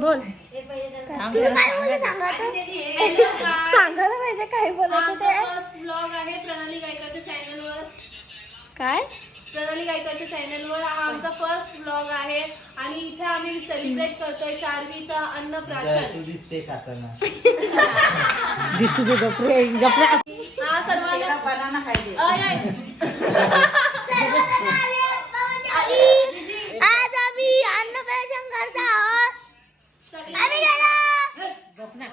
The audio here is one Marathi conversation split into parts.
बोल सांगायला पाहिजे काय बोलायचं ते. फर्स्ट ब्लॉग आहे प्रणाली गायकरच्या चॅनलवर. काय प्रणाली गायकरच्या चॅनलवर हा आमचा फर्स्ट ब्लॉग आहे आणि इथे आम्ही सेलिब्रेट करतोय चारवीचा अन्नप्राशन. दिसते खाताना. दिसू दे गपरे गपरे. हा सर्वांना बनाना खायचे. आज आम्ही अन्नप्राशन करत आहोत.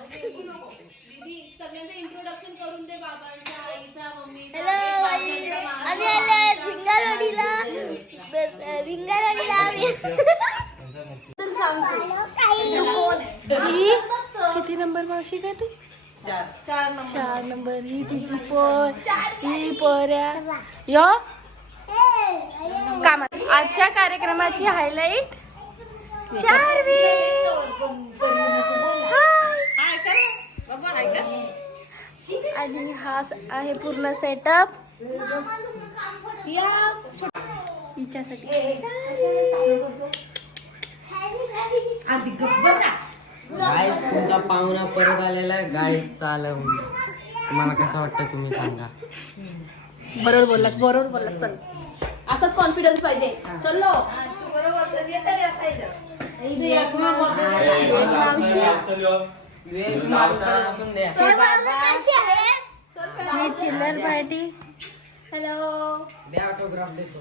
दीदी सगळ्यांचं इंट्रोडक्शन करून दे. बाबांच्या, आईचा, मम्मीचा. आम्ही आले भिंगारवाडीला. किती नंबर मावशी काय तू? 4 नंबर. ही तिची पोर, ही पोऱ्या यो कामात. आजच्या कार्यक्रमाची हायलाइट चारवी. आणि हा आहे पूर्ण सेटअप हिच्यासाठी. तुमचा पाहुणा परत आलेला गाडीत चालवून. तुम्हाला कसं वाटतं तुम्ही सांगा. बरोबर बोललास. चल असाच कॉन्फिडन्स पाहिजे. चलो बसून द्या. ही चिल्लर पार्टी. हॅलो द्या ऑटोग्राफ देतो.